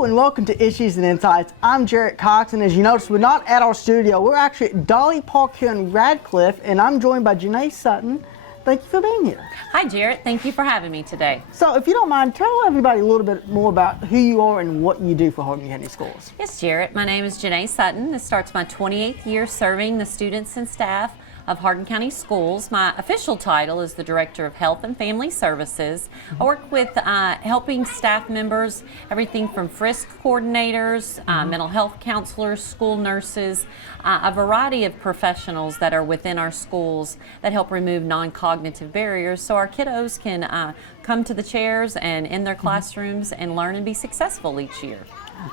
Hello and welcome to Issues and Insights. I'm Jarrett Cox, and as you notice, we're not at our studio. We're actually at Dolly Park here in Radcliffe, and I'm joined by Janae Sutton. Thank you for being here. Hi, Jarrett. Thank you for having me today. So, if you don't mind, tell everybody a little bit more about who you are and what you do for Hardin County Schools. Yes, Jarrett. My name is Janae Sutton. This starts my 28th year serving the students and staff of Hardin County Schools. My official title is the Director of Health and Family Services. I work with helping staff members, everything from FRISC coordinators, mental health counselors, school nurses, a variety of professionals that are within our schools that help remove non-cognitive barriers so our kiddos can come to the chairs and in their classrooms and learn and be successful each year.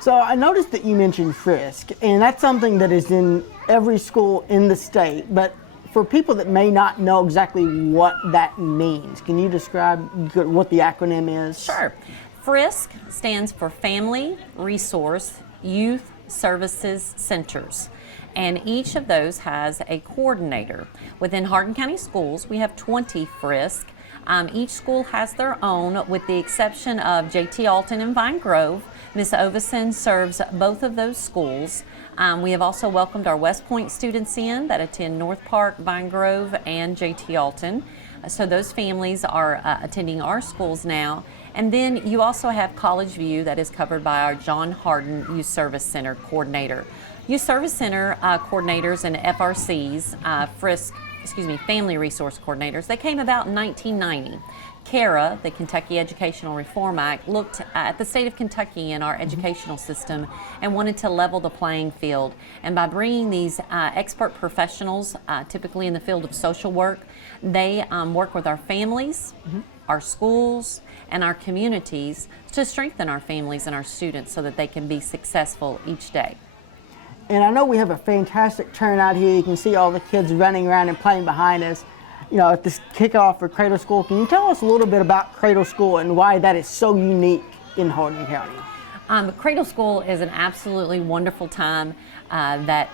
So I noticed that you mentioned FRISC, and that's something that is in every school in the state, but for people that may not know exactly what that means, can you describe what the acronym is? Sure. FRISC stands for Family Resource Youth Services Centers, and each of those has a coordinator. Within Hardin County Schools, we have 20 FRISC. Each school has their own, with the exception of J.T. Alton and Vine Grove. Ms. Ovison serves both of those schools. We have also welcomed our West Point students in that attend North Park, Vine Grove, and J.T. Alton. So those families are attending our schools now. And then you also have College View that is covered by our John Hardin Youth Service Center coordinator. Youth Service Center coordinators and FRCs, Family Resource Coordinators, they came about in 1990. CARA, the Kentucky Educational Reform Act, looked at the state of Kentucky and our educational system and wanted to level the playing field. And by bringing these expert professionals, typically in the field of social work, they work with our families, our schools, and our communities to strengthen our families and our students so that they can be successful each day. And I know we have a fantastic turnout here. You can see all the kids running around and playing behind us. You know, at this kickoff for Cradle School, can you tell us a little bit about Cradle School and why that is so unique in Hardin County? Cradle School is an absolutely wonderful time that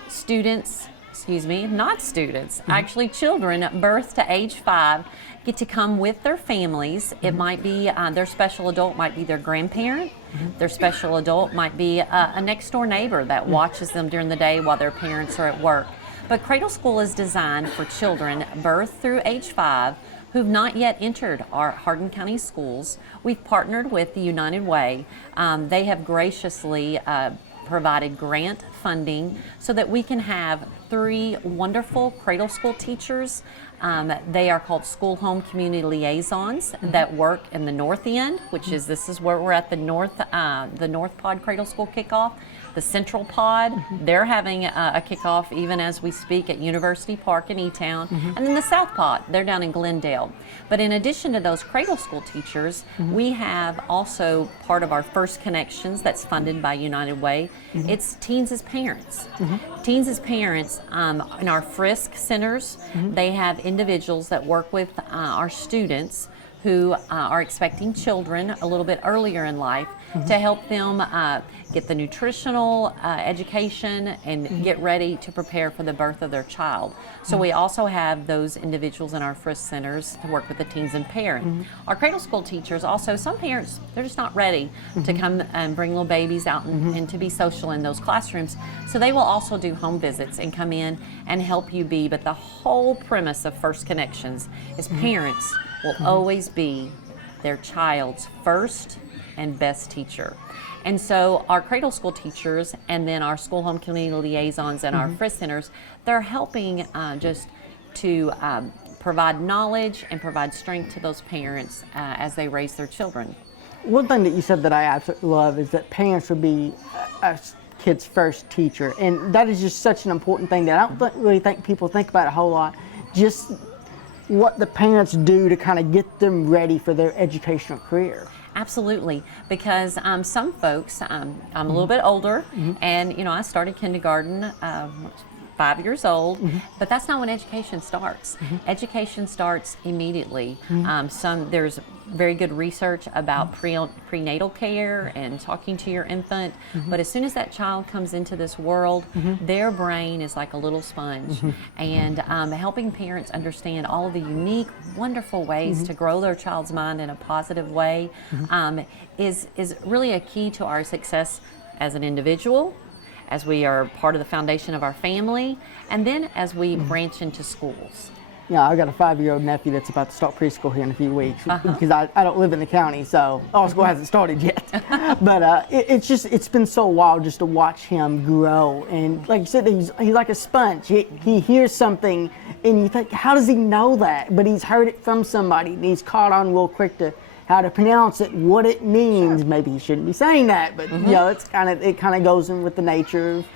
actually children birth to age 5 get to come with their families. It might be their special adult, might be their grandparent. Their special adult might be a next door neighbor that watches them during the day while their parents are at work. But Cradle School is designed for children birth through age 5 who've not yet entered our Hardin County schools. We've partnered with the United Way. They have graciously provided grant funding so that we can have 3 wonderful Cradle School teachers. They are called School Home Community Liaisons that work in the North End, which is, this is where we're at the North Pod Cradle School kickoff. The Central Pod, they're having a kickoff even as we speak at University Park in E-Town. And then the South Pod, they're down in Glendale. But in addition to those Cradle School teachers, we have also part of our First Connections that's funded by United Way. It's Teens as Parents. Teens as Parents in our FRISC centers, they have individuals that work with our students who are expecting children a little bit earlier in life to help them get the nutritional education and get ready to prepare for the birth of their child. So we also have those individuals in our FRISC centers to work with the teens and parents. Our Cradle School teachers also, some parents, they're just not ready to come and bring little babies out and to be social in those classrooms. So they will also do home visits and come in and help you be, but the whole premise of First Connections is parents will always be their child's first and best teacher. And so our Cradle School teachers and then our School Home Community Liaisons and our FRISC centers, they're helping just to provide knowledge and provide strength to those parents as they raise their children. One thing that you said that I absolutely love is that parents would be a kid's first teacher. And that is just such an important thing that I don't really think people think about a whole lot. Just what the parents do to kind of get them ready for their educational career. Absolutely, because some folks, I'm a little bit older, and I started kindergarten 5 years old, but that's not when education starts. Education starts immediately. There's very good research about prenatal care and talking to your infant, but as soon as that child comes into this world, their brain is like a little sponge, and helping parents understand all of the unique, wonderful ways to grow their child's mind in a positive way is really a key to our success as an individual, as we are part of the foundation of our family, and then as we branch into schools. Yeah, I've got a 5-year-old nephew that's about to start preschool here in a few weeks because I don't live in the county, so our school hasn't started yet. But it's been so wild just to watch him grow. And like you said, he's like a sponge. He hears something and you think, how does he know that? But he's heard it from somebody and he's caught on real quick to how to pronounce it, what it means. Sure. Maybe he shouldn't be saying that, but you know, it kind of goes in with the nature of.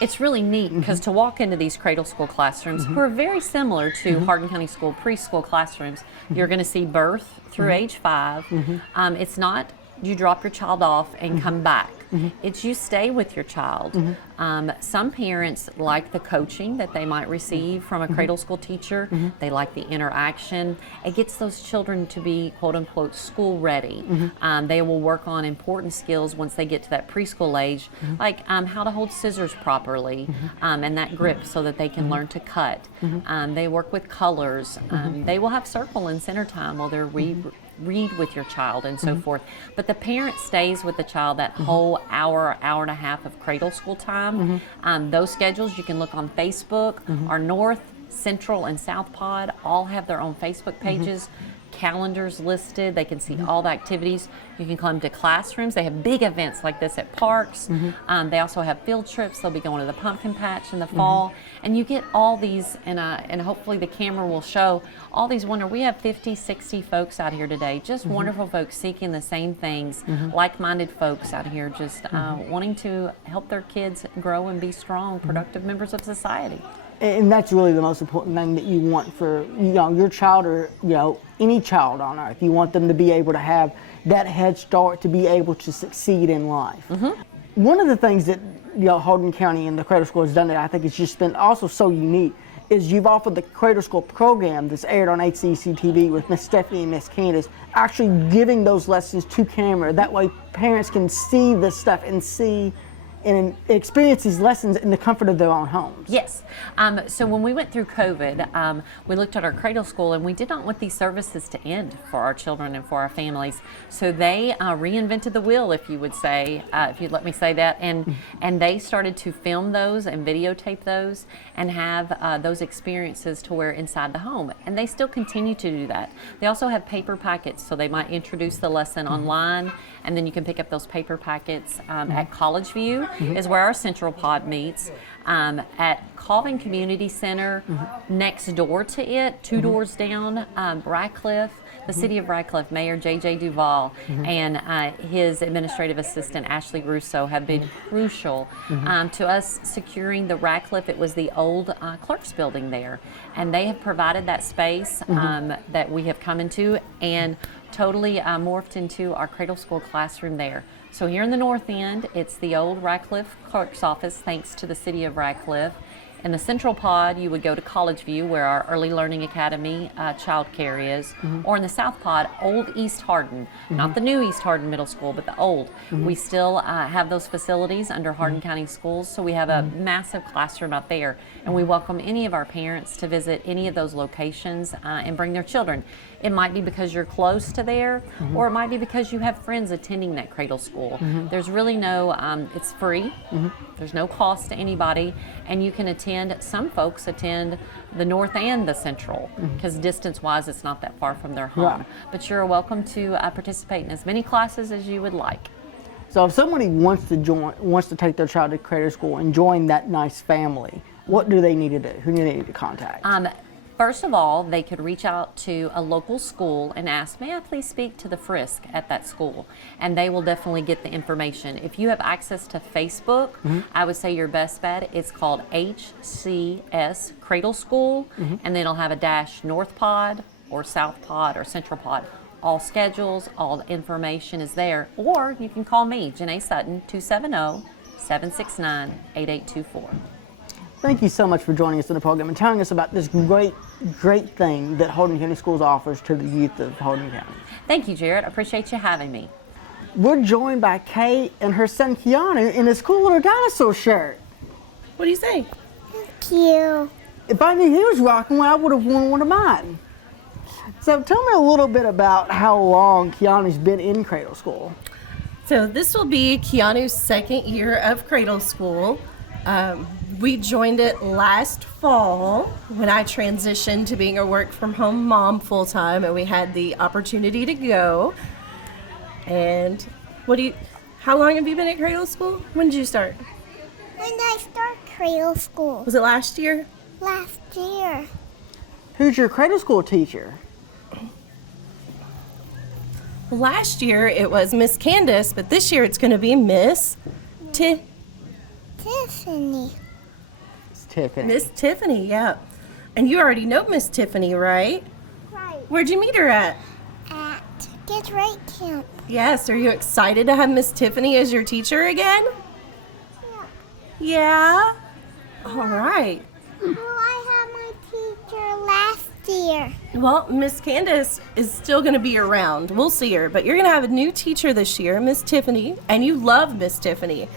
It's really neat because to walk into these cradle school classrooms, who are very similar to Hardin County School preschool classrooms, you're going to see birth through age 5. It's not you drop your child off and come back. It's you stay with your child. Some parents like the coaching that they might receive from a cradle school teacher. They like the interaction. It gets those children to be quote unquote school ready. They will work on important skills once they get to that preschool age, like how to hold scissors properly and that grip so that they can learn to cut. They work with colors. They will have circle and center time while they're read with your child and so forth. But the parent stays with the child that whole hour and a half of cradle school time. Those schedules you can look on Facebook. Our North, Central, and South Pod all have their own Facebook pages. Calendars listed. They can see all the activities. You can come to classrooms. They have big events like this at parks. They also have field trips. They'll be going to the pumpkin patch in the fall. And you get all these, and hopefully the camera will show all these we have 50, 60 folks out here today, just wonderful folks seeking the same things, like-minded folks out here just wanting to help their kids grow and be strong, productive members of society. And that's really the most important thing that you want for your child or any child on earth. You want them to be able to have that head start to be able to succeed in life. One of the things that Hardin County and the Cradle School has done that I think has just been also so unique is you've offered the Cradle School program that's aired on HCEC-TV with Miss Stephanie and Miss Candace, actually giving those lessons to camera. That way parents can see the stuff and see and experience these lessons in the comfort of their own homes. Yes. So when we went through COVID, we looked at our cradle school and we did not want these services to end for our children and for our families. So they reinvented the wheel, if you would say, if you'd let me say that, and they started to film those and videotape those and have those experiences to where inside the home. And they still continue to do that. They also have paper packets, so they might introduce the lesson online, and then you can pick up those paper packets at College View is where our central pod meets. At Colvin Community Center, next door to it, 2 doors down, Radcliffe, the city of Radcliffe, Mayor J.J. Duval and his administrative assistant, Ashley Russo, have been crucial to us securing the Radcliffe. It was the old clerk's building there, and they have provided that space that we have come into and totally morphed into our cradle school classroom there. So here in the north end, it's the old Radcliffe clerk's office, thanks to the city of Radcliffe. In the central pod, you would go to College View, where our Early Learning Academy child care is, or in the south pod, Old East Hardin, not the new East Hardin Middle School, but the old. We still have those facilities under Hardin County Schools, so we have a massive classroom out there, and we welcome any of our parents to visit any of those locations and bring their children. It might be because you're close to there, or it might be because you have friends attending that cradle school. There's really no, it's free, there's no cost to anybody, and you can attend. Some folks attend the north and the central, because distance-wise it's not that far from their home. But you're welcome to participate in as many classes as you would like. So if somebody wants to take their child to cradle school and join that nice family, what do they need to do? Who do they need to contact? First of all, they could reach out to a local school and ask, may I please speak to the Frisk at that school? And they will definitely get the information. If you have access to Facebook, I would say your best bet, it's called HCS Cradle School, and then it'll have a dash North Pod or South Pod or Central Pod. All schedules, all the information is there. Or you can call me, Janae Sutton, 270-769-8824. Thank you so much for joining us in the program and telling us about this great thing that Holden County Schools offers to the youth of Holden County. Thank you, Jared. I appreciate you having me. We're joined by Kay and her son Keanu in his cool little dinosaur shirt. What do you say? Thank you. If I knew he was rocking one, I would have worn one of mine. So tell me a little bit about how long Keanu's been in cradle school. So this will be Keanu's second year of cradle school. We joined it last fall when I transitioned to being a work from home mom full time, and we had the opportunity to go. And how long have you been at cradle school? When did you start? When did I start cradle school? Was it last year? Last year. Who's your cradle school teacher? Last year it was Miss Candace, but this year it's going to be Miss Tiffany. It's Tiffany. Miss Tiffany, yeah. And you already know Miss Tiffany, right? Right. Where'd you meet her at? At Get Right Camp. Yes, are you excited to have Miss Tiffany as your teacher again? Yeah? All right. Well, I had my teacher last year. Well, Miss Candace is still going to be around. We'll see her, but you're going to have a new teacher this year, Miss Tiffany, and you love Miss Tiffany.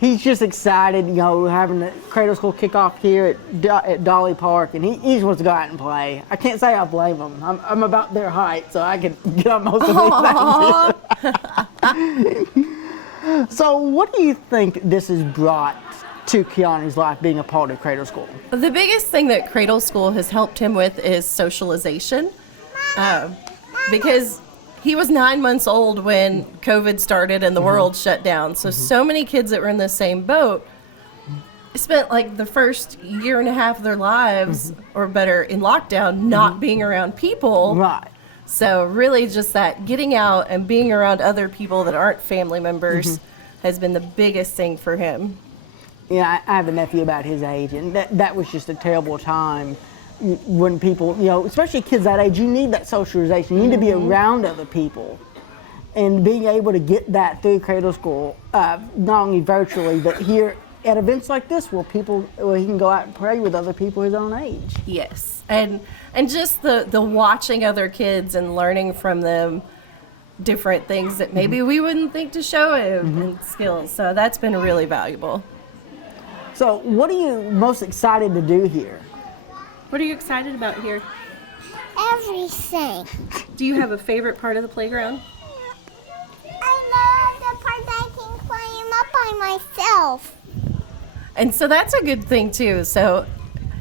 He's just excited, you know, having the cradle school kickoff here at Dolly Park, and he just wants to go out and play. I can't say I blame him. I'm about their height, so I can get on most of these things. So what do you think this has brought to Keanu's life being a part of cradle school? The biggest thing that cradle school has helped him with is socialization, because he was 9 months old when COVID started and the world shut down. So many kids that were in the same boat spent like the first year and a half of their lives or better in lockdown not being around people. Right. So really just that getting out and being around other people that aren't family members has been the biggest thing for him. Yeah, I have a nephew about his age, and that was just a terrible time when people, you know, especially kids that age, you need that socialization. You need to be around other people. And being able to get that through cradle school, not only virtually, but here at events like this where he can go out and play with other people his own age. Yes, and just the watching other kids and learning from them different things that maybe we wouldn't think to show him and skills. So that's been really valuable. So what are you most excited to do here? What are you excited about here? Everything. Do you have a favorite part of the playground? I love the part that I can climb up by myself. And so that's a good thing too. So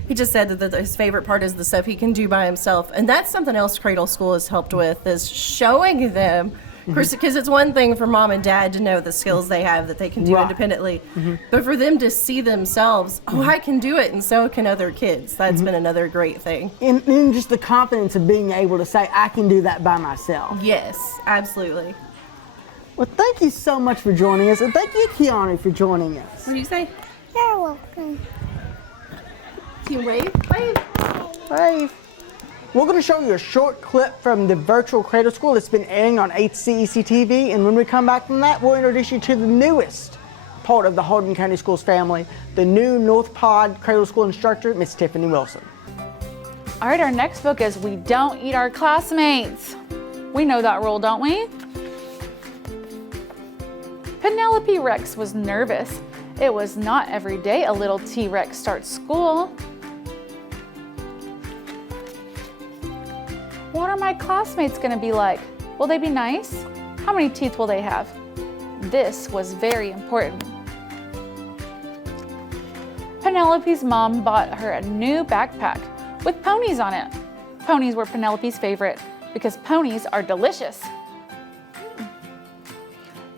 he just said that his favorite part is the stuff he can do by himself. And that's something else cradle school has helped with, is showing them, because it's one thing for mom and dad to know the skills they have that they can do Right. independently. But for them to see themselves, oh, I can do it, and so can other kids. That's been another great thing. And just the confidence of being able to say, I can do that by myself. Yes, absolutely. Well, thank you so much for joining us, and thank you, Keanu, for joining us. What do you say? You're welcome. Can you wave? Wave. Wave. We're going to show you a short clip from the virtual cradle school that's been airing on HCEC-TV, and when we come back from that, we'll introduce you to the newest part of the Holden County Schools family, the new North Pod Cradle School instructor, Miss Tiffany Wilson. All right, our next book is We Don't Eat Our Classmates. We know that rule, don't we? Penelope Rex was nervous. It was not every day a little T-Rex starts school. What are my classmates gonna be like? Will they be nice? How many teeth will they have? This was very important. Penelope's mom bought her a new backpack with ponies on it. Ponies were Penelope's favorite because ponies are delicious.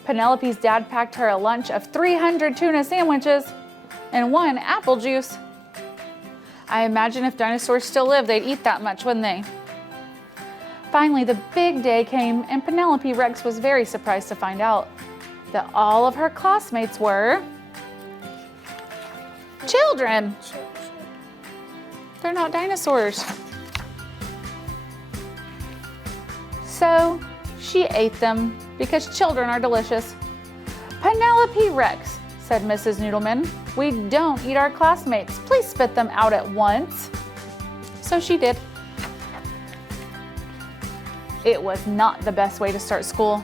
Penelope's dad packed her a lunch of 300 tuna sandwiches and 1 apple juice. I imagine if dinosaurs still lived, they'd eat that much, wouldn't they? Finally, the big day came, and Penelope Rex was very surprised to find out that all of her classmates were children. They're not dinosaurs. So she ate them because children are delicious. Penelope Rex said Mrs. Noodleman. "We don't eat our classmates. Please spit them out at once." So she did. It was not the best way to start school.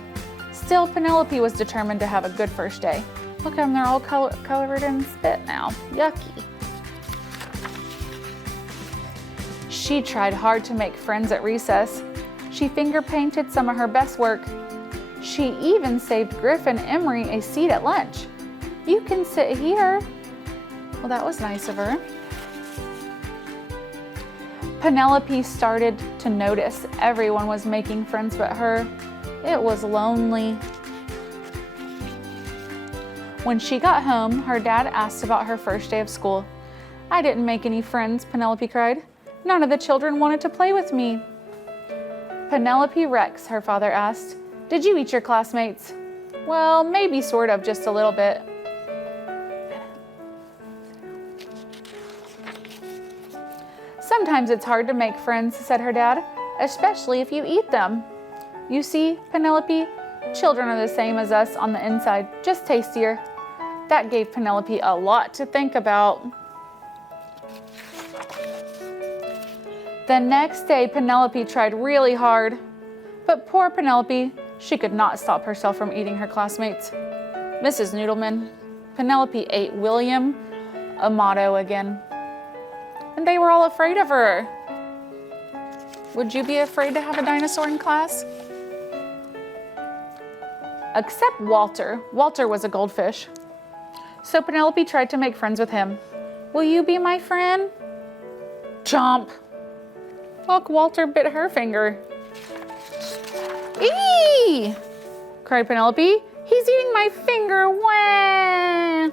Still, Penelope was determined to have a good first day. Look at them, they're all covered in spit now. Yucky. She tried hard to make friends at recess. She finger painted some of her best work. She even saved Griff and Emery a seat at lunch. "You can sit here." Well, that was nice of her. Penelope started to notice everyone was making friends but her. It was lonely. When she got home, her dad asked about her first day of school. "I didn't make any friends," Penelope cried. "None of the children wanted to play with me." "Penelope Rex," her father asked, "did you eat your classmates?" "Well, maybe sort of, just a little bit." "Sometimes it's hard to make friends," said her dad, "especially if you eat them. You see, Penelope, children are the same as us on the inside, just tastier." That gave Penelope a lot to think about. The next day, Penelope tried really hard. But poor Penelope, she could not stop herself from eating her classmates. Mrs. Noodleman, Penelope ate William Amato again. And they were all afraid of her. Would you be afraid to have a dinosaur in class? Except Walter. Walter was a goldfish. So Penelope tried to make friends with him. "Will you be my friend?" Chomp. Look, Walter bit her finger. "Eee!" cried Penelope. "He's eating my finger." Wah!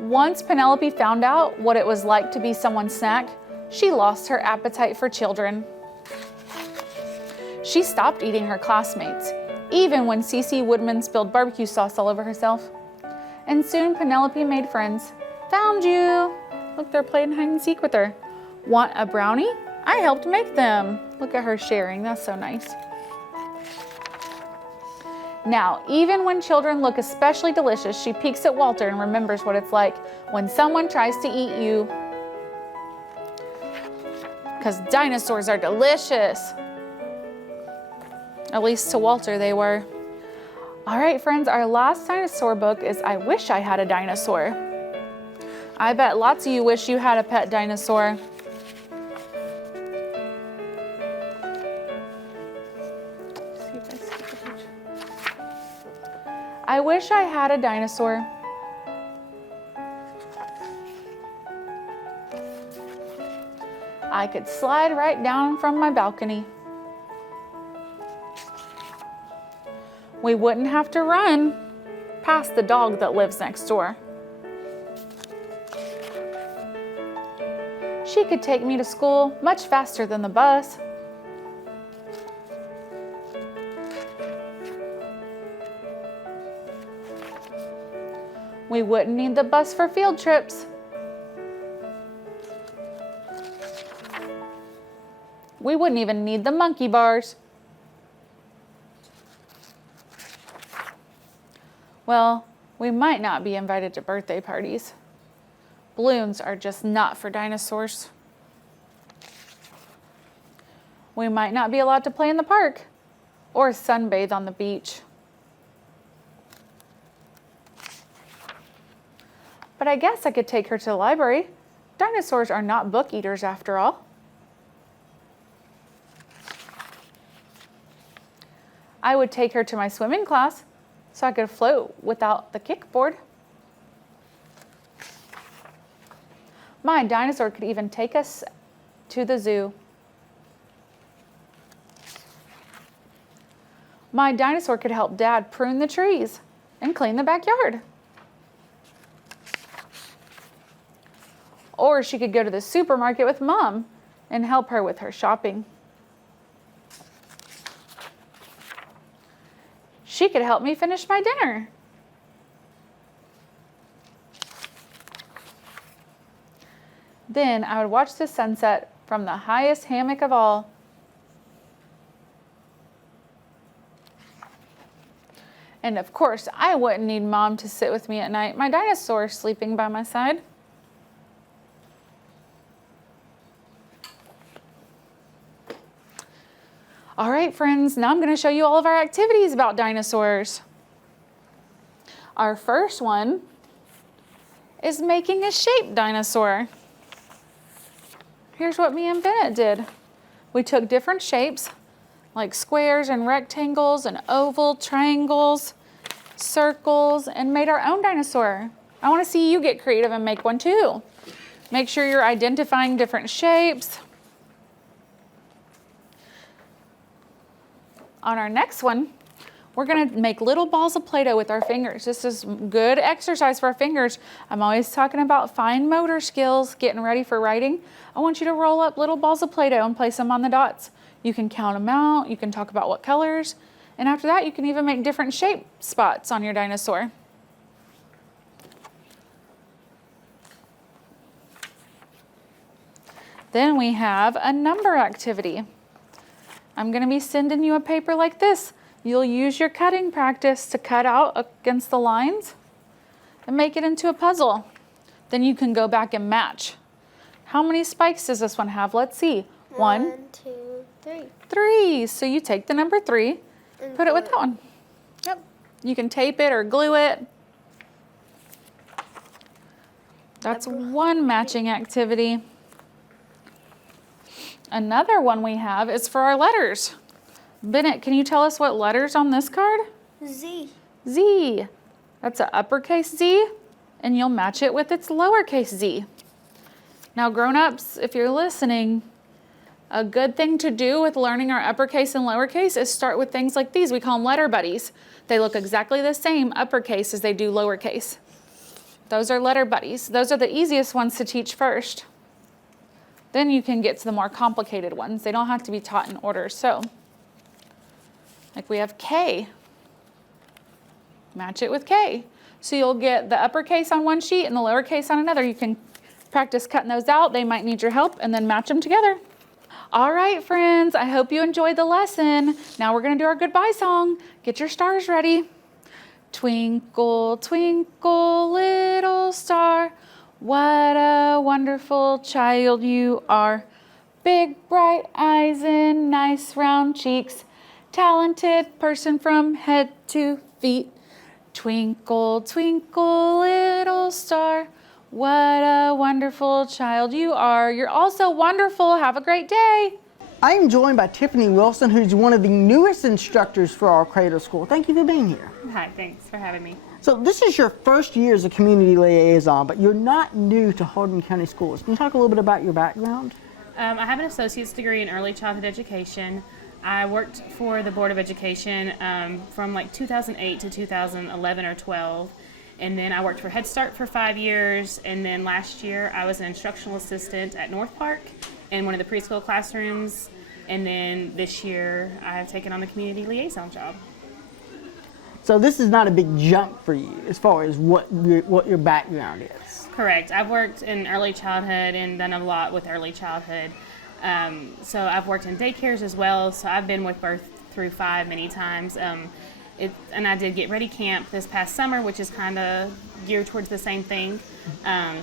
Once Penelope found out what it was like to be someone's snack, she lost her appetite for children. She stopped eating her classmates, even when Cece Woodman spilled barbecue sauce all over herself. And soon Penelope made friends. "Found you!" Look, they're playing hide and seek with her. "Want a brownie? I helped make them." Look at her sharing, that's so nice. Now, even when children look especially delicious, she peeks at Walter and remembers what it's like when someone tries to eat you. Because dinosaurs are delicious. At least to Walter they were. All right, friends, our last dinosaur book is I Wish I Had a Dinosaur. I bet lots of you wish you had a pet dinosaur. I wish I had a dinosaur. I could slide right down from my balcony. We wouldn't have to run past the dog that lives next door. She could take me to school much faster than the bus. We wouldn't need the bus for field trips. We wouldn't even need the monkey bars. Well, we might not be invited to birthday parties. Balloons are just not for dinosaurs. We might not be allowed to play in the park or sunbathe on the beach. But I guess I could take her to the library. Dinosaurs are not book eaters after all. I would take her to my swimming class so I could float without the kickboard. My dinosaur could even take us to the zoo. My dinosaur could help Dad prune the trees and clean the backyard. Or she could go to the supermarket with Mom and help her with her shopping. She could help me finish my dinner. Then I would watch the sunset from the highest hammock of all. And of course, I wouldn't need Mom to sit with me at night. My dinosaur is sleeping by my side. All right, friends, now I'm going to show you all of our activities about dinosaurs. Our first one is making a shaped dinosaur. Here's what me and Bennett did. We took different shapes, like squares and rectangles and oval, triangles, circles, and made our own dinosaur. I want to see you get creative and make one too. Make sure you're identifying different shapes. On our next one, we're gonna make little balls of Play-Doh with our fingers. This is good exercise for our fingers. I'm always talking about fine motor skills, getting ready for writing. I want you to roll up little balls of Play-Doh and place them on the dots. You can count them out, you can talk about what colors, and after that, you can even make different shape spots on your dinosaur. Then we have a number activity. I'm gonna be sending you a paper like this. You'll use your cutting practice to cut out against the lines and make it into a puzzle. Then you can go back and match. How many spikes does this one have? Let's see. 1, 2, 3. 3. So you take the number 3, put it with that one. Yep. You can tape it or glue it. That's one matching activity. Another one we have is for our letters. Bennett, can you tell us what letters on this card? Z. Z. That's an uppercase Z, and you'll match it with its lowercase z. Now, grown-ups, if you're listening, a good thing to do with learning our uppercase and lowercase is start with things like these. We call them letter buddies. They look exactly the same uppercase as they do lowercase. Those are letter buddies. Those are the easiest ones to teach first. Then you can get to the more complicated ones. They don't have to be taught in order. So, like we have K. Match it with K. So you'll get the uppercase on one sheet and the lowercase on another. You can practice cutting those out. They might need your help, and then match them together. All right, friends, I hope you enjoyed the lesson. Now we're gonna do our goodbye song. Get your stars ready. Twinkle, twinkle, little star, what a wonderful child you are. Big bright eyes and nice round cheeks, talented person from head to feet. Twinkle, twinkle, little star, what a wonderful child you are. You're all so wonderful. Have a great day. I am joined by Tiffany Wilson, who's one of the newest instructors for our Cradle School. Thank you for being here. Hi, thanks for having me. So this is your first year as a community liaison, but you're not new to Hardin County Schools. Can you talk a little bit about your background? I have an associate's degree in early childhood education. I worked for the Board of Education from like 2008 to 2011 or 12. And then I worked for Head Start for 5 years. And then last year I was an instructional assistant at North Park in one of the preschool classrooms. And then this year I have taken on the community liaison job. So this is not a big jump for you as far as what your background is. Correct. I've worked in early childhood and done a lot with early childhood. So I've worked in daycares as well. So I've been with birth through 5 many times. And I did Get Ready Camp this past summer, which is kind of geared towards the same thing.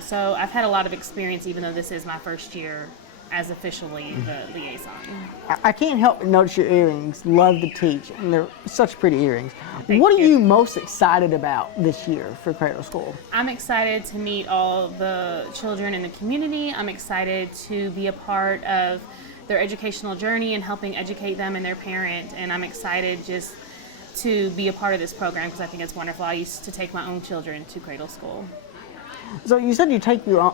So I've had a lot of experience, even though this is my first year as officially the liaison. I can't help but notice your earrings. Love to teach, and they're such pretty earrings. What are you most excited about this year for Cradle School? I'm excited to meet all the children in the community. I'm excited to be a part of their educational journey and helping educate them and their parent. And I'm excited just to be a part of this program because I think it's wonderful. I used to take my own children to Cradle School. So you said you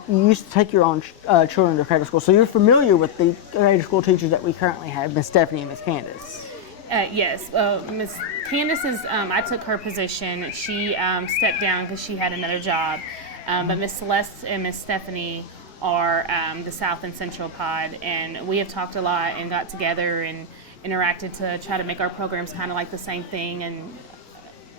used to take your own children to Cradle School, so you're familiar with the Cradle School teachers that we currently have, Miss Stephanie and Miss Candace. Yes, Miss Candace is, I took her position. She stepped down because she had another job. But Miss Celeste and Miss Stephanie are the South and Central pod, and we have talked a lot and got together and interacted to try to make our programs kind of like the same thing. And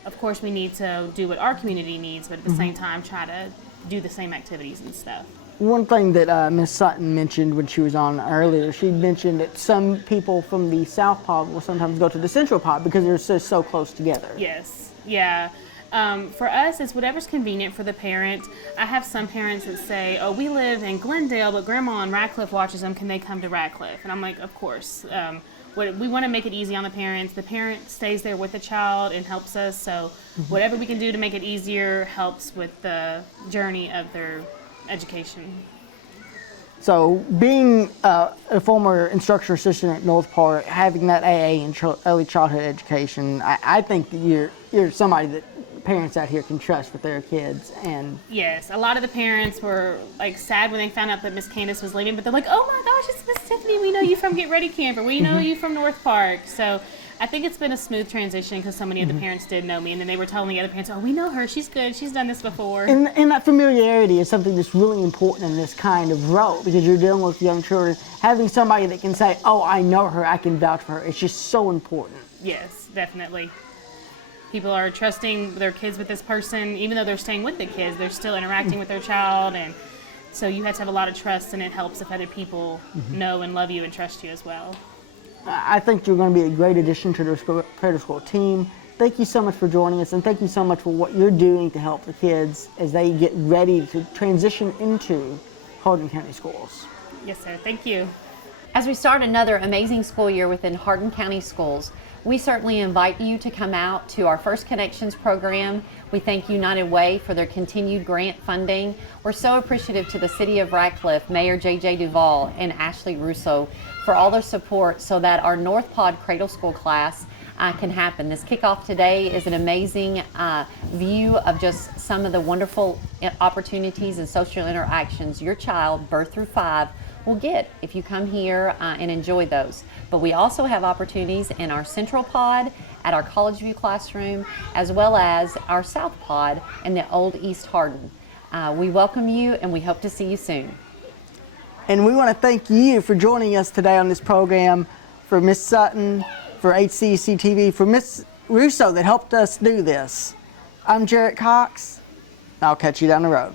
of course we need to do what our community needs, but at the same time try to do the same activities and stuff. One thing that Ms. Sutton mentioned when she was on earlier, she mentioned that some people from the South Pod will sometimes go to the Central Pod because they're so close together. Yes, yeah. For us, it's whatever's convenient for the parent. I have some parents that say, oh, we live in Glendale, but Grandma in Radcliffe watches them. Can they come to Radcliffe? And I'm like, of course. We want to make it easy on the parents. The parent stays there with the child and helps us. So whatever we can do to make it easier helps with the journey of their education. So being a former instructor assistant at North Park, having that AA in early childhood education, I think that you're somebody that parents out here can trust with their kids. And yes, a lot of the parents were like sad when they found out that Miss Candace was leaving, but they're like, oh my gosh, it's Miss Tiffany. We know you from Get Ready Camp, or we know you from North Park. So I think it's been a smooth transition because so many of the parents did know me, and then they were telling the other parents, oh, we know her, she's good, she's done this before. And that familiarity is something that's really important in this kind of role because you're dealing with young children. Having somebody that can say, oh, I know her, I can vouch for her, it's just so important. Yes, definitely. People are trusting their kids with this person, even though they're staying with the kids, they're still interacting with their child, and so you have to have a lot of trust, and it helps if other people know and love you and trust you as well. I think you're going to be a great addition to the Cradle School team. Thank you so much for joining us, and thank you so much for what you're doing to help the kids as they get ready to transition into Hardin County schools. Yes, sir. Thank you. As we start another amazing school year within Hardin County Schools, we certainly invite you to come out to our First Connections program. We thank United Way for their continued grant funding. We're so appreciative to the City of Radcliffe, Mayor J.J. Duvall, and Ashley Russo for all their support so that our North Pod Cradle School class can happen. This kickoff today is an amazing view of just some of the wonderful opportunities and social interactions your child, birth through 5, will get if you come here and enjoy those. But we also have opportunities in our Central Pod, at our College View classroom, as well as our South Pod in the Old East Hardin. We welcome you and we hope to see you soon. And we want to thank you for joining us today on this program, for Miss Sutton, for HCEC-TV, for Miss Russo that helped us do this. I'm Jarrett Cox, and I'll catch you down the road.